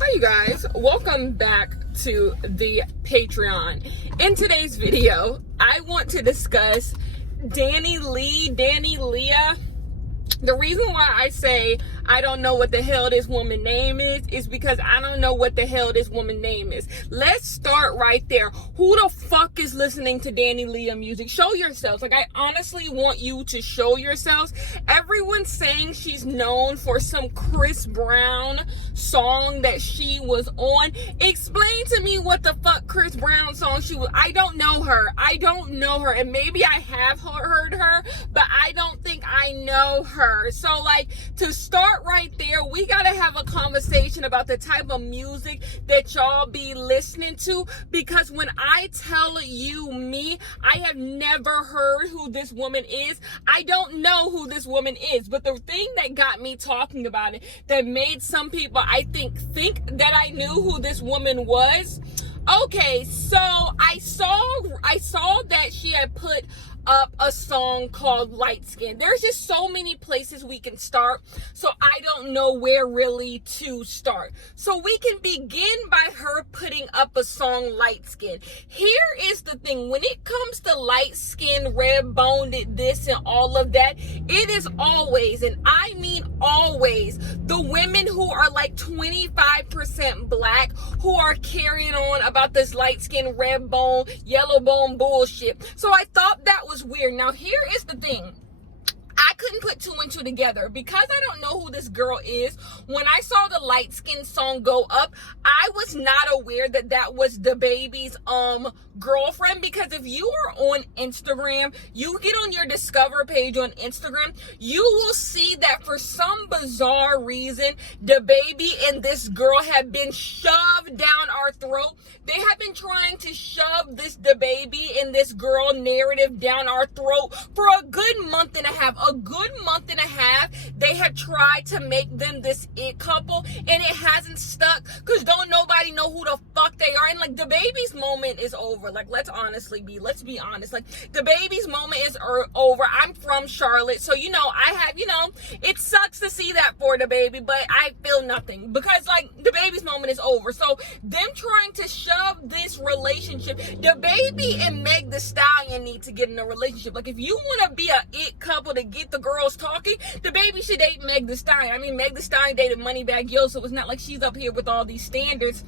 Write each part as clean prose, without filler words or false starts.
Hi you guys, welcome back to the Patreon. In today's video, I want to discuss Dani Leigh. The reason why I say I don't know what the hell this woman's name is because I don't know what the hell this woman's name is. Let's start right there. Who the fuck is listening to Dani Leigh music? Show yourselves. Like, I honestly want you to show yourselves. Everyone's saying she's known for some Chris Brown song that she was on. Explain to me what the fuck Chris Brown song she was. I don't know her. And maybe I have heard her, but I don't think I know her. So, like, to start right there, we gotta have a conversation about the type of music that y'all be listening to, because when I tell you I have never heard who this woman is. I don't know who this woman is, but the thing that got me talking about it, that made some people, I think that I knew who this woman was. Okay, so I saw that she had put up a song called Light Skin. There's just so many places we can start, so I don't know where really to start. So we can begin by her putting up a song, Light Skin. Here is the thing, when it comes to light skin, red boned, this and all of that, it is always, and I mean always, the women who are like 25% black who are carrying on about this light skin, red bone, yellow bone bullshit. So I thought that was weird. Now, here is the thing. I couldn't put two and two together because I don't know who this girl is. When I saw the light skin song go up, I was not aware that that was DaBaby's girlfriend, because if you are on Instagram, you get on your Discover page on Instagram, you will see that for some bizarre reason, DaBaby and this girl have been shoved down our throat. They have been trying to shove this DaBaby and this girl narrative down our throat for a good month and a half. They have tried to make them this it couple, and it hasn't stuck because don't nobody know who the fuck they are. And like, DaBaby's moment is over. Like, let's be honest. Like, DaBaby's moment is over. I'm from Charlotte, so it sucks to see that for DaBaby, but I feel nothing because like DaBaby's moment is over. So them trying to shove this relationship, DaBaby and Meg Thee Stallion need to get in a relationship. Like, if you want to be a it couple to get the girls talking, DaBaby should date Meg Thee Stallion. I mean, Meg Thee Stallion dated Moneybagg Yo, so it's not like she's up here with all these standards.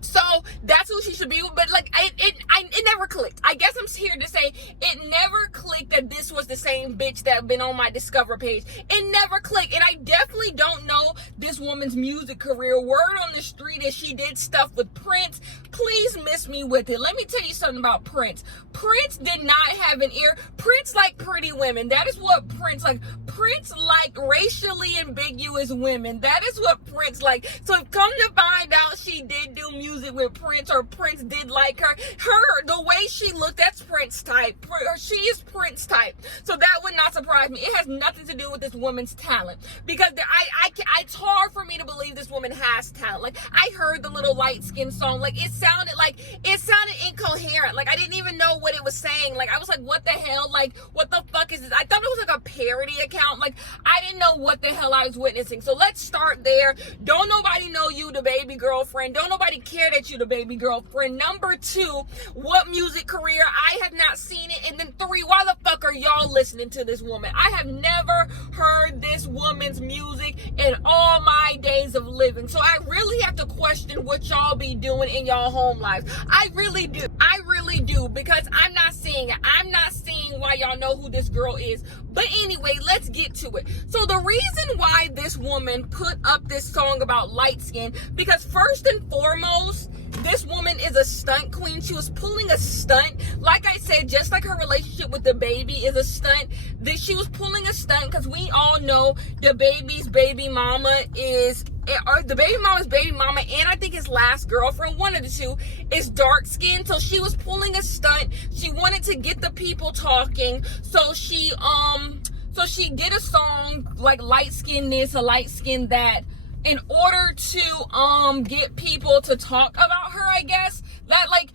So that's who she should be with. But like, it never clicked. I guess I'm here to say it never clicked that this was the same bitch that been on my Discover page. It never clicked. And I definitely don't know this woman's music career. Word on the street is she did stuff with Prince. Please miss me with it. Let me tell you something about Prince. Prince did not have an ear. Prince liked pretty women. That is what Prince liked. Prince liked racially ambiguous women. That is what Prince liked. So come to find out she did do music with Prince, or Prince did like her. The way she looked, that's Prince type. She is Prince type. So that would not surprise me. It has nothing to do with this woman's talent, because it's hard for me to believe this woman has talent. Like, I heard the little light skin song. Like, it sounded incoherent. Like, I didn't even know what it was saying. Like, I was like, what the hell? Like, what the fuck is this? I thought it was like a parody account. Like, I didn't know what the hell I was witnessing. So let's start there. Don't nobody know you, DaBaby girlfriend. Don't nobody care that you DaBaby girlfriend. Number two, what music career? I have not seen it. And then three, why the fuck are y'all listening to this woman? I have never heard this woman's music in all my days of living. So I really have to question what y'all be doing in y'all home lives. I really do, because I'm not seeing it. I'm not seeing why y'all know who this girl is. But anyway, let's get to it. So the reason why this woman put up this song about light skin, because first and foremost, this woman is a stunt queen. She was pulling a stunt. Like I said, just like her relationship with DaBaby is a stunt, that she was pulling a stunt, because we all know DaBaby's baby mama is, or DaBaby mama's baby mama, and I think his last girlfriend, one of the two, is dark skinned. So she was pulling a stunt. She wanted to get the people talking. So she did a song like light skin this, a light skin that, in order to get people to talk about her, I guess. That, like,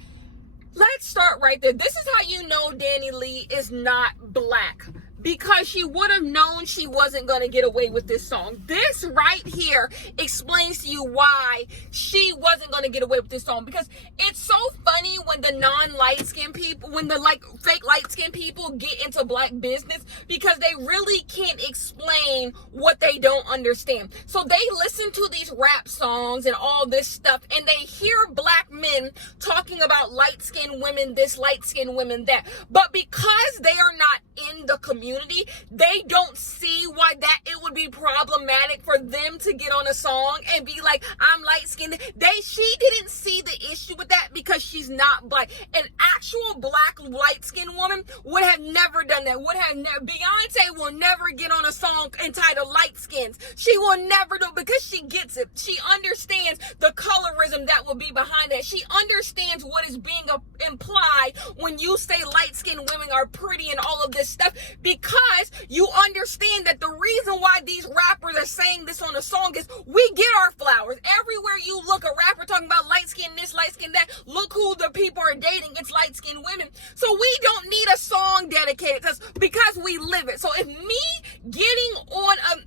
let's start right there. This is how you know Dani Leigh is not black. because she would have known she wasn't going to get away with this song. This right here explains to you why she wasn't going to get away with this song. Because it's so funny when the non-light-skinned people, when the like fake light-skinned people get into black business, because they really can't explain what they don't understand. So they listen to these rap songs and all this stuff, and they hear black men talking about light-skinned women this, light-skinned women that. But because they are not in the community, they don't see why that it would be problematic for them to get on a song and be like, I'm light-skinned. She didn't see the issue with that because she's not black. An actual black light-skinned woman would have never done that. Beyonce will never get on a song entitled Light Skins. She will never do, because she gets it. She understands the colorism that will be behind that. She understands what is being implied when you say light-skinned women are pretty and all of this stuff, because you understand that the reason why these rappers are saying this on a song is we get our flowers. Everywhere you look, a rapper talking about light skin this, light skin that. Look who the people are dating. It's light skinned women. So we don't need a song dedicated because we live it. So if me getting on an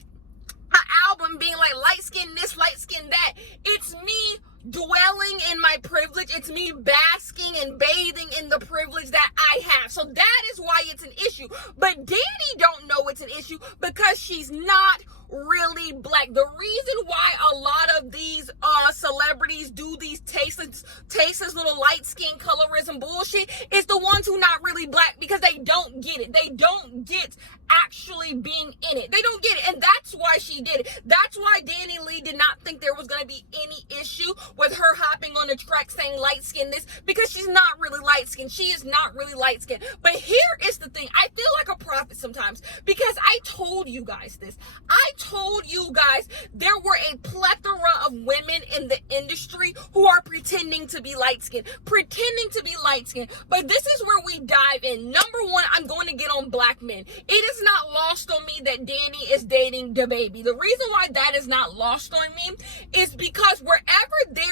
album being like light skin this, light skin that, it's me dwelling in my privilege. It's me basking and bathing in the privilege that I have. So that is why it's an issue. But Dani don't know it's an issue because she's not really black. The reason why a lot of these celebrities do these tasteless little light skin colorism bullshit is the ones who not really black, because they don't get it. They don't get actually being in it. They don't get it. And that's why she did it. That's why Dani Leigh did not think there was going to be any issue with her hopping on the track saying light skin this, because she's not really light skin. She is not really light skin. But here is the thing. I feel like a prophet sometimes, because I told you guys this. I told you guys there were a plethora of women in the industry who are pretending to be light skinned. But this is where we dive in. Number one, I'm going to get on black men. It is not lost on me that Dani is dating DaBaby. The reason why that is not lost on me is because wherever there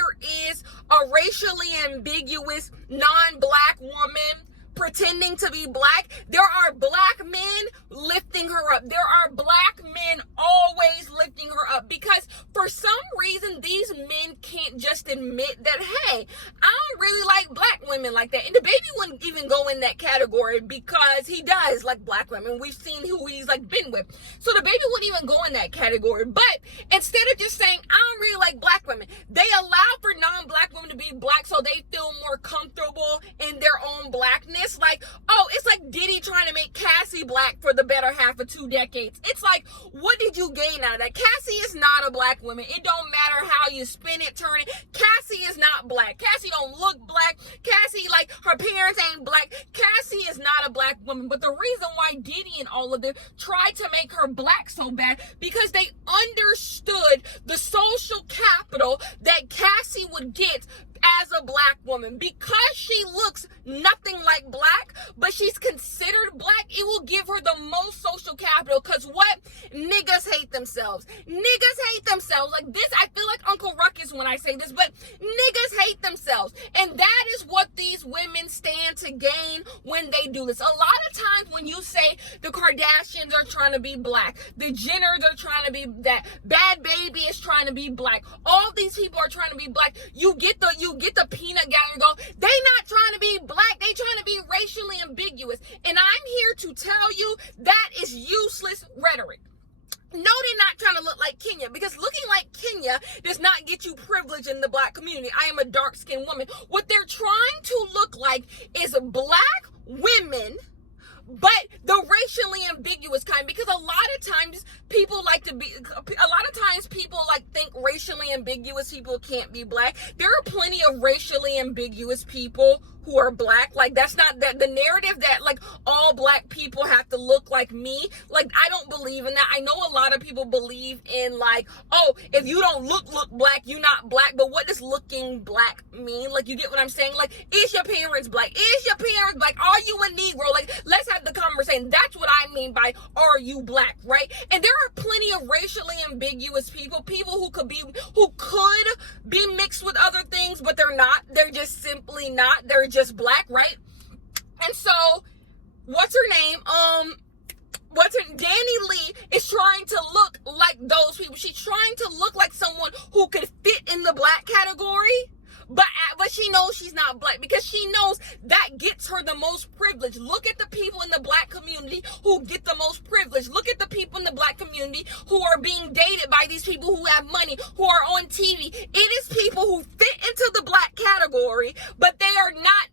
is a racially ambiguous non-black woman pretending to be black, there are black men lifting her up. There are black men always lifting her up, because for some reason these men can't just admit that, hey, I don't really like black women like that. And DaBaby wouldn't even go in that category because he does like black women. We've seen who he's like been with. So DaBaby wouldn't even go in that category. But instead of just saying, I don't really like black women, they allow for non-black women to be black so they feel more comfortable in their own blackness. Like, oh, it's like Diddy trying to make Cassie black for the better half of 2 decades. It's like, what did you gain out of that? Cassie is not a black woman. It don't matter how you spin it, turn it. Cassie is not black. Cassie don't look black. Cassie, like, her parents ain't black. Cassie is not a black woman. But the reason why Diddy and all of them tried to make her black so bad, because they understood the social capital that Cassie would get as a black woman. Because she looks nothing like black, but she's considered black, it will give her the most social capital. Because what? Niggas hate themselves. Like this, I feel like Uncle Ruckus when I say this, but niggas hate themselves. And that is what these women stand to gain when they do this. A lot of times when you say the Kardashians are trying to be black, the Jenners are trying to be that, Bad Baby is trying to be black, all these people are trying to be black, you get the peanut gallery and go, they not trying to be black, they trying to be racially ambiguous. And I'm here to tell you that is useless rhetoric. No, they're not trying to look like Kenya, because looking like Kenya does not get you privilege in the black community. I am a dark-skinned woman. What they're trying to look like is black women, but the racially ambiguous kind, because a lot of times people think racially ambiguous people can't be black. There are plenty of racially ambiguous people who are black. Like, that's not that the narrative that like all black people have to look like me. Like, I don't believe in that. I know a lot of people believe in like, oh, if you don't look black, you're not black. But what does looking black mean? Like, you get what I'm saying? Like, is your parents black? Is your parents black? Are you a Negro? Like, let's have the conversation. That's what I mean by are you black, right? And there are plenty of racially ambiguous people who could be mixed with other things, but they're not. They're just simply not. They're just black, right? And so, what's her name? Dani Leigh is trying to look like those people. She's trying to look like someone who could fit in the black category. But she knows she's not black because she knows that gets her the most privilege. Look at the people in the black community who get the most privilege. Look at the people in the black community who are being dated by these people who have money, who are on TV. It is people who fit into the black category, but they are not,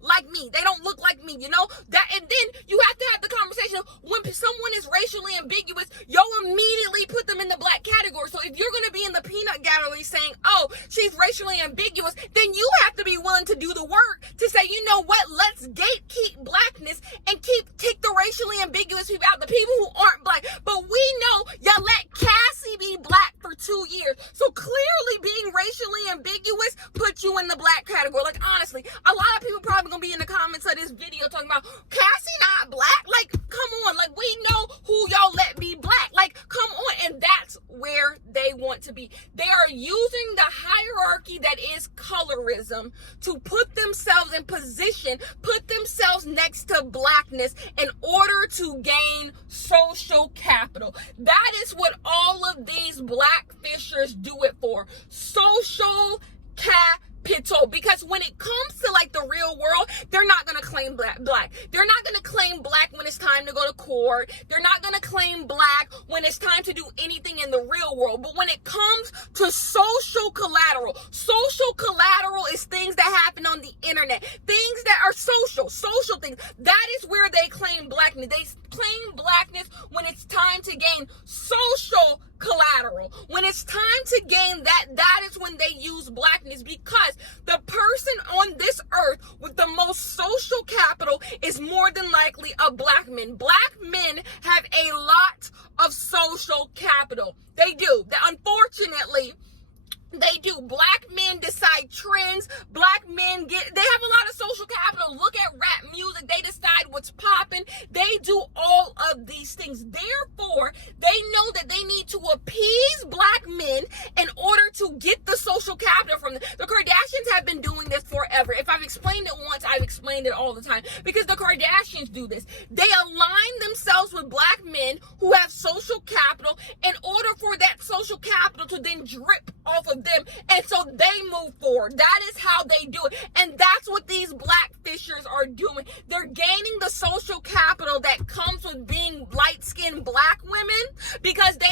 like me. They don't look like me, that. And then you have to have the conversation of when someone is racially ambiguous, you'll immediately put them in the black category. So if you're going to be in the peanut gallery saying, oh, she's racially ambiguous, then you have to be willing to do the work to say, you know what, let's gatekeep blackness and kick the racially ambiguous people out, the people who aren't black. But we know y'all let Cassie be black for 2 years. So clearly being racially ambiguous puts you in the black category. Like, honestly, a lot of people probably gonna be in the comments of this video talking about Cassie not black. Like, come on, like, we know who y'all let be black. Like, come on. And that's where they want to be. They are using the hierarchy that is colorism to put themselves in position, put themselves next to blackness in order to gain social capital. That is what all of these black fishers do it for. Social capital. Because when it comes to like the real world, they're not going to claim black. They're not going to claim black when it's time to go to court. They're not going to claim black when it's time to do anything in the real world. But when it comes to social collateral is things that happen on the internet, things that are social things. That is where they claim blackness. They claim blackness when it's time to gain social collateral. When it's time to gain that is when they use blackness, because the person on this earth with the most social capital is more than likely a black man. Black men have a lot of social capital. They do. Unfortunately, they do. Black men decide trends. Black men they have a lot of social capital. Look at rap music. They decide what's popping. They do all of these things. Therefore, they know that they need to appease black men in order to get the social capital from them. The Kardashians have been doing this forever. If I've explained it once, I've explained it all the time. Because the Kardashians do this. They align themselves with black men who have social capital in order for that social capital to then drip off of them, and so they move forward. That is how they do it, and that's what these black fishers are doing. They're gaining the social capital that comes with being light-skinned black women, because they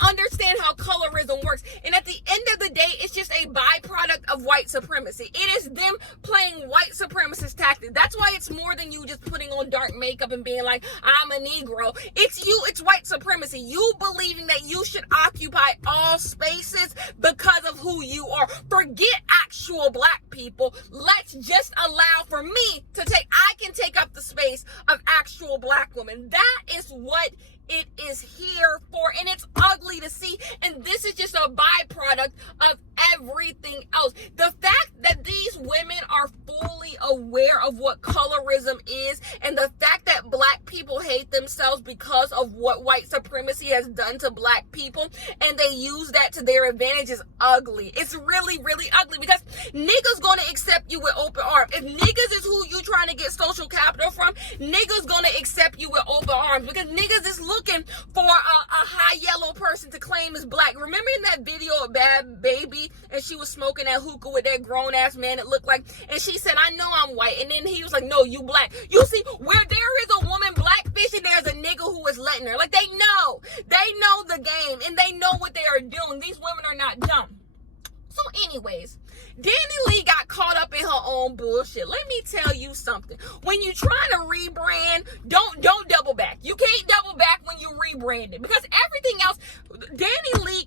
understand how colorism works, and at the end of the day, it's just a byproduct of white supremacy. It is them playing white supremacist tactics. That's why it's more than you just putting on dark makeup and being like, I'm a Negro. It's white supremacy. You believing that you should occupy all spaces because of who you are. Forget actual black people. Let's just allow for me I can take up the space of actual black women. That is what it is here for, and it's ugly to see, and this is just a byproduct of everything else. The fact that these women are fully aware of what colorism is, and the fact that black people hate themselves because of what white supremacy has done to black people, and they use that to their advantage, is ugly. It's really, really ugly, because niggas gonna accept you with open arms. If niggas is who you trying to get social capital from, niggas gonna accept you with open arms, because niggas is looking for a high yellow person to claim as black. Remember in that video of Bad Baby, and she was smoking that hookah with that grown-ass man it looked like, and she said, I know I'm white, and then he was like, no, you black. You see, where there is a woman blackfishing, there's a nigga who is letting her. Like, they know the game, and they know what they are doing. These women are not dumb. So anyways, Dani Leigh got caught up in her own bullshit. Let me tell you something. When you trying to rebrand, don't double back. You can't double back when you rebrand it, because everything else, Dani Leigh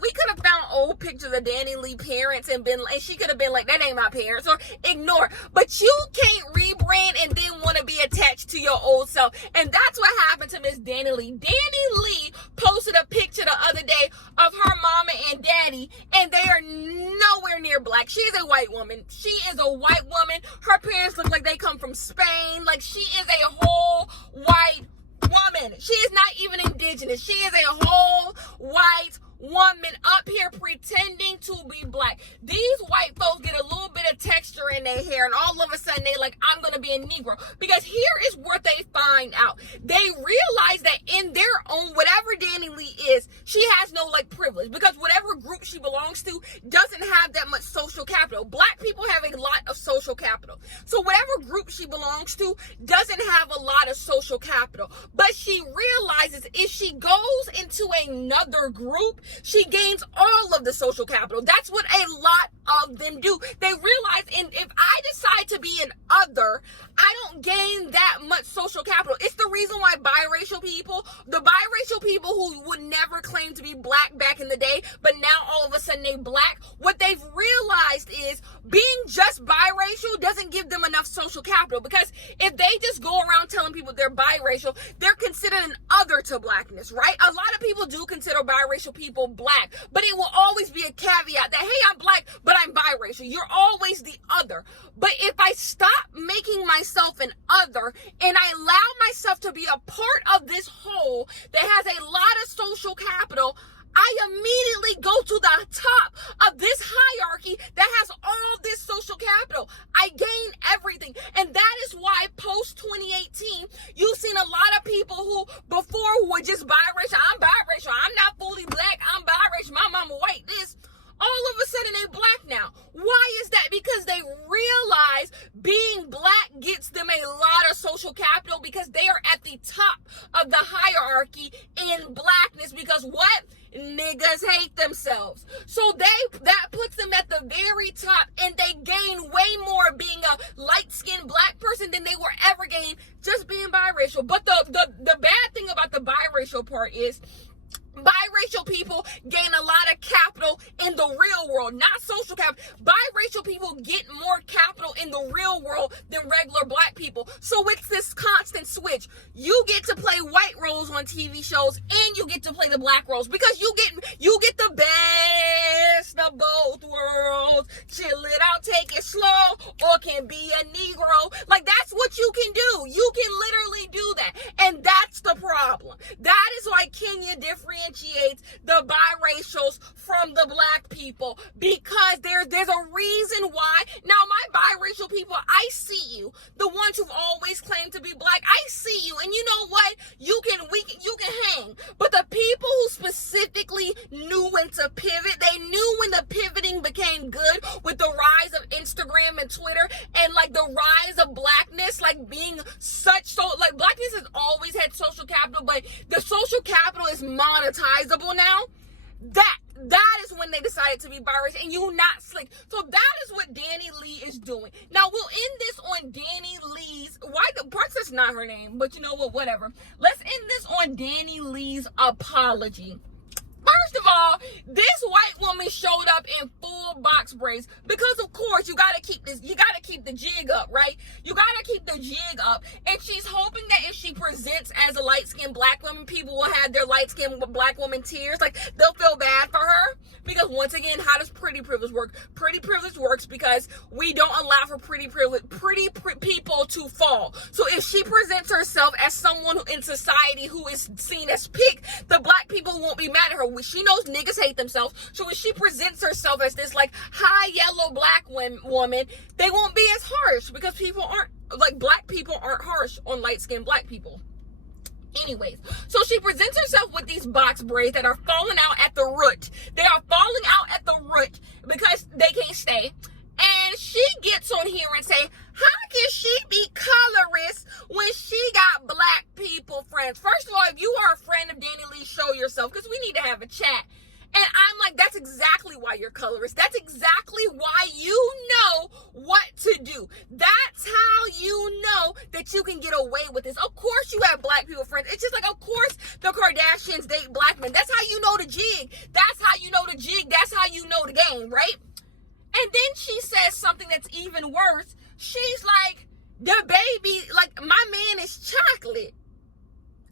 we could have found old pictures of Dani Leigh parents and she could have been like, that ain't my parents, or ignore. But you can't rebrand and then want to be attached to your old self. And that's what happened to Miss Dani Leigh. Dani Leigh posted a picture the other day of her mama and daddy, and they are nowhere near black. She's a white woman. She is a white woman. Her parents look like they come from Spain. Like, she is a whole white woman. She is not even indigenous. She is a whole white woman up here pretending to be black. These white folks get a little bit of texture in their hair, and all of a sudden they like, I'm gonna be a Negro. Because here is what they find out. They belongs to doesn't have that much social capital. Black people have a lot of social capital. So whatever group she belongs to doesn't have a lot of social capital. But she realizes if she goes into another group, she gains all of the social capital. That's what a lot of them do. They realize, and if I decide to be an other, I don't gain that much social capital. It's the reason why the biracial people who would never claim to be black back in the day, but now all of a sudden they black, what they've realized is being just biracial doesn't give them enough social capital, because if they just go around telling people they're biracial, they're considered an other to blackness, right? A lot of people do consider biracial people black, but it will always be a caveat that, hey, I'm black, but I'm biracial. You're always the other. But if I stop making myself an other and I allow myself to be a part of this whole that has a lot of social capital, I immediately go to the top of this hierarchy that has all this social capital. I gain everything. And that is why post 2018, you've seen a lot of people who before were just biracial. I'm biracial. I'm not fully black. I'm biracial. My mama white. This. All of a sudden they black now. Why is that? Because they realize being black gets them a lot of social capital, because they are at the top of the hierarchy in blackness. Because what? Niggas hate themselves. So that puts them at the very top, and they gain way more being a light-skinned black person than they were ever gain just being biracial. But the bad thing about the biracial part is biracial people gain a lot of capital in the real world, not social capital. Biracial people get more capital in the real world than regular black people. So it's this constant switch. You get to play white roles on TV shows, and you get to play the black roles, because you get the best of both worlds. Chill it out, take it slow, or can be a Negro. Like, that's what you can do. You can literally do that. And that's the problem. That is why Kenya differentiates the biracials from the black people, because there's a reason why. Now, my biracial people, I see you, the ones who've always claimed to be black, I see you, and you know what? You can hang. But the people who specifically knew when to pivot, they knew when the pivoting became good with the rise of Instagram and Twitter, and like the rise of blackness, like being like blackness has always had social capital, but the social capital is monetizable now. That is when they decided to be biracial, and you not slick. So that is what Dani Leigh is doing. Now we'll end this on Dani Leigh's, parts that's not her name, but you know what, whatever. Let's end this on Dani Leigh's apology. First of all, this white woman showed up in full box braids, because of course you gotta keep the jig up, right? You gotta keep the jig up. And she's hoping that if she presents as a light-skinned black woman, people will have their light-skinned black woman tears. Like, they'll feel bad for her. Because once again, how does pretty privilege work? Pretty privilege works because we don't allow for pretty people to fall. So if she presents herself as someone in society who is seen as pick, the black people won't be mad at her. She knows niggas hate themselves. So when she presents herself as this like high yellow black woman, they won't be as harsh, because black people aren't harsh on light-skinned black people. Anyways, so she presents herself with these box braids that are falling out at the root. They are falling out at the root because they can't stay. And she gets on here and say, how can she be colorist when she got black people friends? First of all, if you are a friend of Dani Leigh, show yourself, because we need to have a chat. And I'm like, that's exactly why you're colorist. That's exactly why you know what to do. That's how you know that you can get away with this. Of course you have black people friends. It's just like, of course the Kardashians date black men. That's how you know the jig. That's how you know the jig. That's how you know the game, right? And then she says something that's even worse. She's like, the baby, like, my man is chocolate.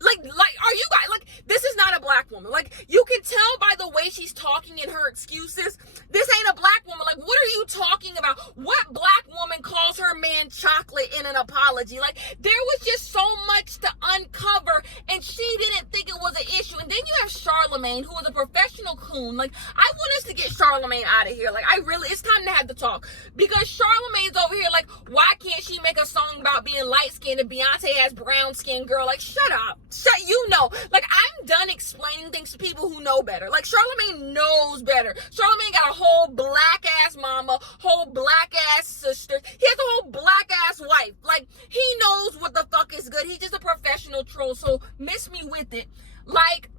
Like, are you guys, like, this is not a black woman. Like, you can tell by the way she's talking in her excuses, this ain't a black woman. Like, what are you talking about? What black woman calls her man chocolate in an apology? Like, there was just so much to uncover, and she didn't think it was an issue. And then you have Charlemagne, who is a professional coon. Like, I want us to get Charlemagne out of here. Like, it's time to have the talk. Because Charlamagne's over here like, why can't she make a song about being light-skinned and Beyonce has brown-skinned girl? Like, shut up. You know. Like, I'm done explaining things to people who know better. Like, Charlamagne knows better. Charlamagne got a whole black-ass mama, whole black-ass sister. He has a whole black-ass wife. Like, he knows what the fuck is good. He's just a professional troll, so miss me with it. Like,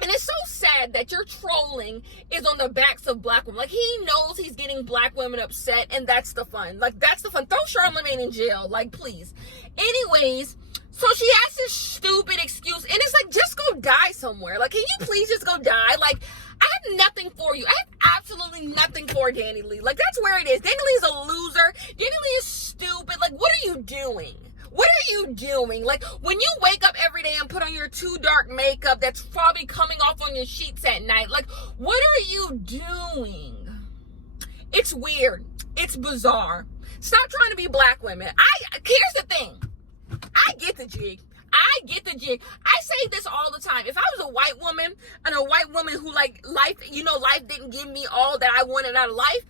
and it's so sad that your trolling is on the backs of black women. Like, he knows he's getting black women upset, and that's the fun. Like, that's the fun. Throw Charlamagne in jail. Like, please. Anyways, so she has this stupid excuse, and it's like, just go die somewhere. Like, can you please just go die? Like, I have nothing for you. I have absolutely nothing for Dani Leigh. Like, that's where it is. Dani Leigh is a loser. Dani Leigh is stupid. Like, what are you doing? What are you doing? Like, when you wake up every day and put on your too dark makeup that's probably coming off on your sheets at night, like, what are you doing? It's weird. It's bizarre. Stop trying to be black women. Here's the thing. I get the jig. I get the jig. I say this all the time. If I was a white woman and a white woman who, like, life didn't give me all that I wanted out of life,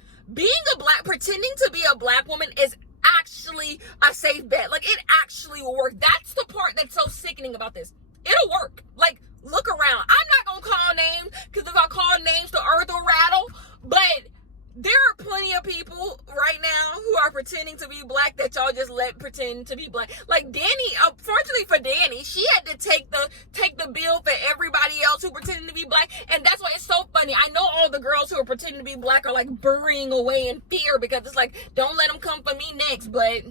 pretending to be a black woman is actually a safe bet. Like, it actually will work. That's the part that's so sickening about this. It'll work. Like, look around. I'm not gonna call names, because if I call names, the earth will rattle. But there are plenty of people right now who are pretending to be black that y'all just let pretend to be black. Like, Dani, unfortunately for Dani, she had to take the bill for everybody else who pretended to be black. And that's why it's so funny. I know all the girls who are pretending to be black are like burying away in fear, because it's like, don't let them come for me next. But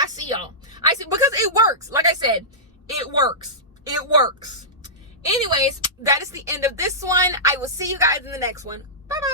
I see y'all. I see, because it works. Like I said, it works. It works. Anyways, that is the end of this one. I will see you guys in the next one. Bye-bye.